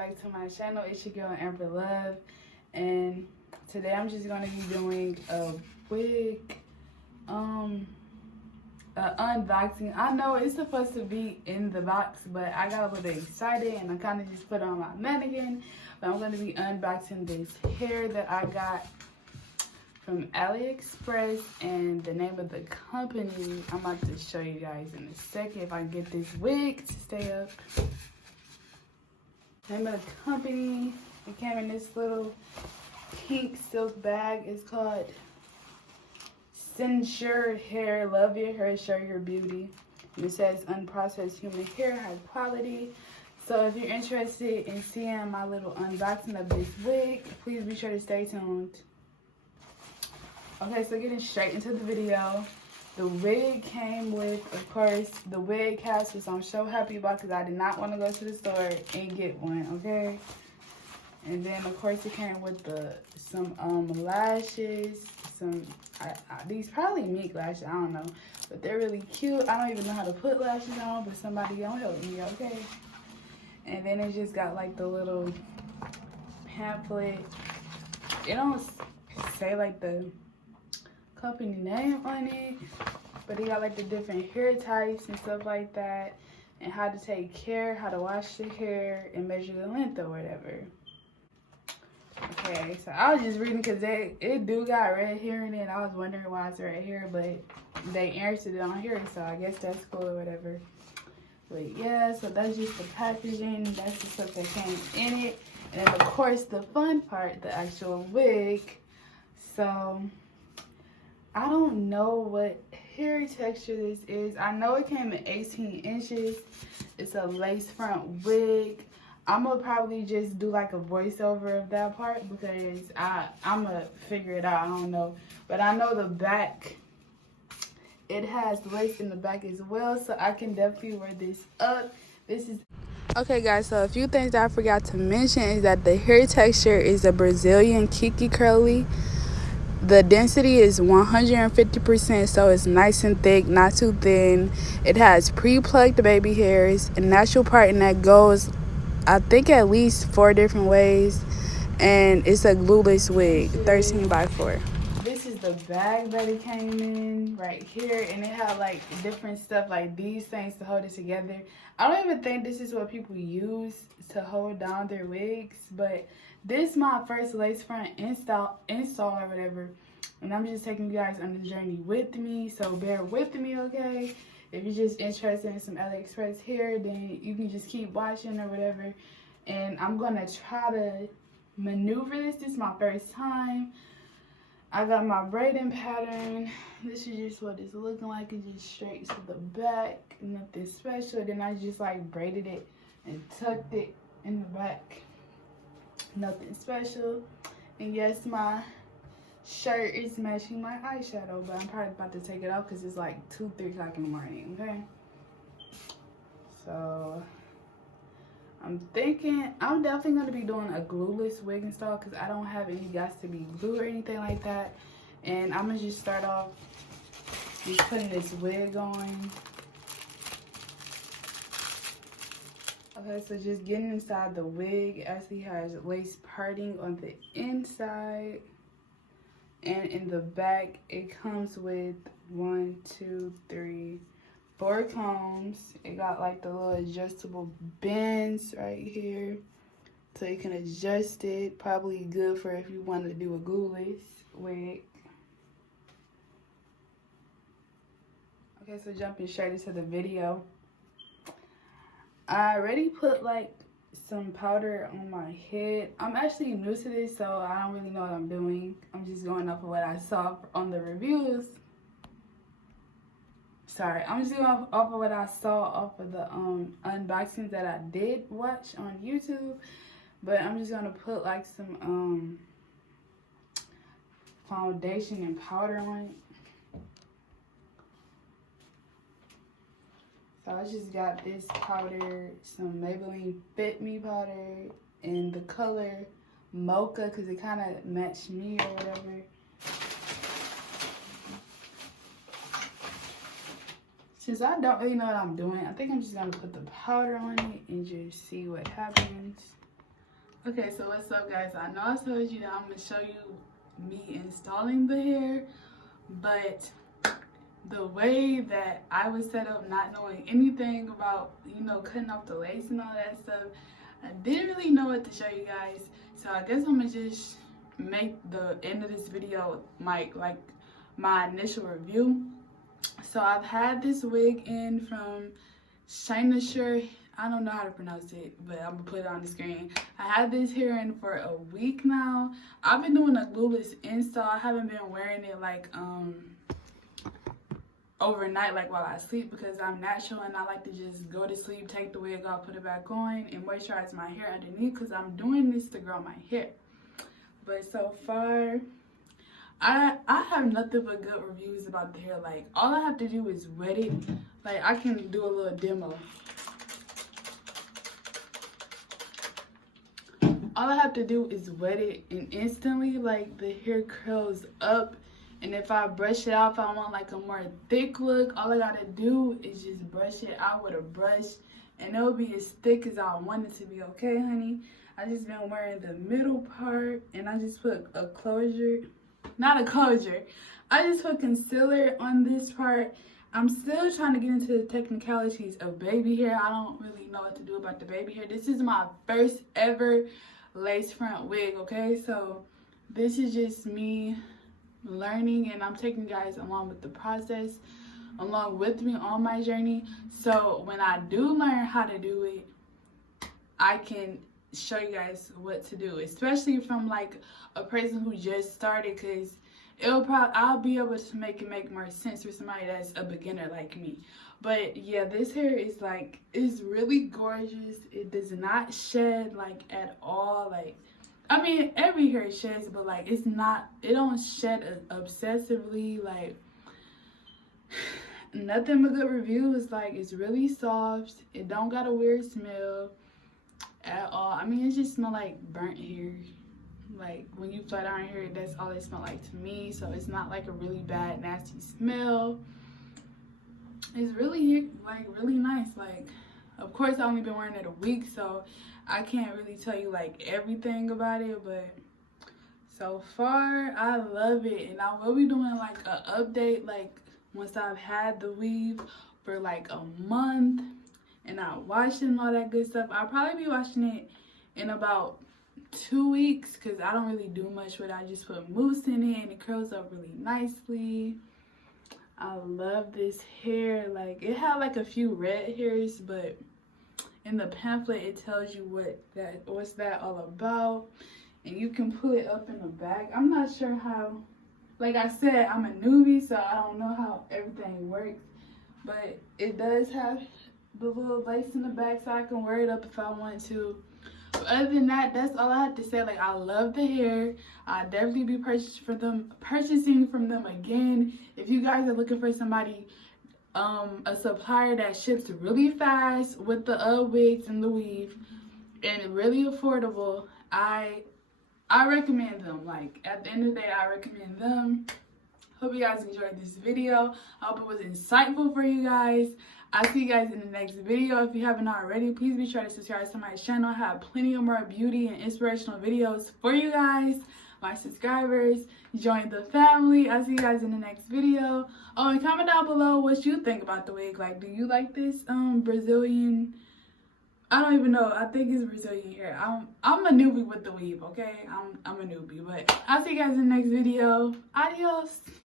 back to my channel. It's your girl Amber Love, and today I'm just gonna be doing a wig unboxing. I know it's supposed to be in the box, but I got a little excited and I kind of just put on my mannequin. But I'm gonna be unboxing this hair that I got from AliExpress, and the name of the company I'm about to show you guys in a second if I can get this wig to stay up. Name of the company, it came in this little pink silk bag. It's called Cynosure Hair. Love your hair, show your beauty. And it says unprocessed human hair, high quality. So if you're interested in seeing my little unboxing of this wig, please be sure to stay tuned. Okay, so getting straight into the video. The wig came with, of course, the wig cast, which I'm so happy about because I did not want to go to the store and get one, okay? And then, of course, it came with some lashes, these probably mink lashes, I don't know. But they're really cute. I don't even know how to put lashes on, but somebody gonna help me, okay? And then it just got like the little pamphlet. It don't say like the company name on it, but they got like the different hair types and stuff like that, and how to take care, how to wash the hair and measure the length or whatever. Okay, so I was just reading because it do got red hair in it. I was wondering why it's red hair, but they answered it on here, so I guess that's cool or whatever. But yeah, so that's just the packaging. That's the stuff that came in it, and then of course the fun part, the actual wig. So I don't know what hair texture this is. I know it came in 18 inches. It's a lace front wig. I'm gonna probably just do like a voiceover of that part because I'm gonna figure it out. I don't know. But I know the back, it has lace in the back as well, so I can definitely wear this up. This is okay, guys, so a few things that I forgot to mention is that the hair texture is a Brazilian Kinky curly. The density is 150%, so it's nice and thick, not too thin. It has pre-plucked baby hairs, a natural part, and that goes, I think, at least 4 different ways. And it's a glueless wig, 13 by 4. This is the bag that it came in right here, and it had like different stuff like these things to hold it together. I don't even think this is what people use to hold down their wigs, but this is my first lace front install or whatever, and I'm just taking you guys on the journey with me, so bear with me, okay? If you're just interested in some AliExpress hair, then you can just keep watching or whatever. And I'm gonna try to maneuver this. This is my first time. I got my braiding pattern. This is just what it's looking like. It's just straight to the back, nothing special. Then I just like braided it and tucked it in the back. Nothing special. And yes, my shirt is matching my eyeshadow, but I'm probably about to take it off because it's like 2-3 o'clock in the morning, okay? So I'm thinking I'm definitely going to be doing a glueless wig install because I don't have any gas to be glue or anything like that. And I'm going to just start off just putting this wig on. Okay, so just getting inside the wig, it actually has lace parting on the inside. And in the back, it comes with 1, 2, 3, 4 combs. It got like the little adjustable bends right here, so you can adjust it. Probably good for if you want to do a glueless wig. Okay, so jumping straight into the video. I already put like some powder on my head. I'm actually new to this, so I don't really know what I'm doing. I'm just going off of what I saw on the reviews. Sorry, I'm just going off of what I saw off of the unboxings that I did watch on YouTube. But I'm just gonna put like some foundation and powder on it. So I just got this powder, some Maybelline Fit Me powder, in the color mocha because it kind of matched me or whatever. Since I don't really know what I'm doing, I think I'm just gonna put the powder on it and just see what happens. Okay, so what's up, guys? I know I told you that I'm gonna show you me installing the hair, but the way that I was set up, not knowing anything about, you know, cutting off the lace and all that stuff, I didn't really know what to show you guys. So I guess I'm gonna just make the end of this video my initial review. So I've had this wig in from Cynosure. I don't know how to pronounce it, but I'm gonna put it on the screen. I had this hair in for a week now. I've been doing a glueless install. I haven't been wearing it like overnight, like while I sleep, because I'm natural and I like to just go to sleep, take the wig off, put it back on, and moisturize my hair underneath, because I'm doing this to grow my hair. But so far, I have nothing but good reviews about the hair. Like, all I have to do is wet it. Like, I can do a little demo. All I have to do is wet it, and instantly, like, the hair curls up. And if I brush it out, if I want like a more thick look, all I gotta do is just brush it out with a brush, and it'll be as thick as I want it to be. Okay, honey? I just been wearing the middle part, and I just put a closure, not a closure, I just put concealer on this part. I'm still trying to get into the technicalities of baby hair. I don't really know what to do about the baby hair. This is my first ever lace front wig, okay? So this is just me learning, and I'm taking you guys along with the process, along with me on my journey. So when I do learn how to do it, I can show you guys what to do, especially from like a person who just started, because I'll be able to make it make more sense for somebody that's a beginner like me. But yeah, this hair is like, it's really gorgeous. It does not shed like at all. Like, I mean, every hair sheds, but like, it's not, it don't shed obsessively. Like, nothing but good reviews. Like, it's really soft. It don't got a weird smell at all. I mean, it just smell like burnt hair. Like, when you flat iron hair, that's all it smell like to me. So it's not like a really bad, nasty smell. It's really, like, really nice. Like, of course, I've only been wearing it a week, so I can't really tell you like everything about it, but so far I love it. And I will be doing like an update, like once I've had the weave for like a month and I washed it and all that good stuff. I'll probably be washing it in about 2 weeks, because I don't really do much with it. I just put mousse in it and it curls up really nicely. I love this hair. Like, it had like a few red hairs, but in the pamphlet it tells you what's that all about, and you can pull it up in the back. I'm not sure how, like I said, I'm a newbie, so I don't know how everything works, but it does have the little lace in the back so I can wear it up if I want to. But other than that, that's all I have to say. Like, I love the hair. I'll definitely be purchasing from them again. If you guys are looking for somebody, a supplier that ships really fast with the wigs and the weave and really affordable, I recommend them. Like, at the end of the day, I recommend them. Hope you guys enjoyed this video. I hope it was insightful for you guys. I'll see you guys in the next video. If you haven't already, please be sure to subscribe to my channel. I have plenty of more beauty and inspirational videos for you guys, my subscribers. Join the family. I'll see you guys in the next video. Oh, and comment down below what you think about the wig. Like, do you like this Brazilian, I don't even know, I think it's Brazilian hair. I'm a newbie with the weave, okay? I'm a newbie, but I'll see you guys in the next video. Adios.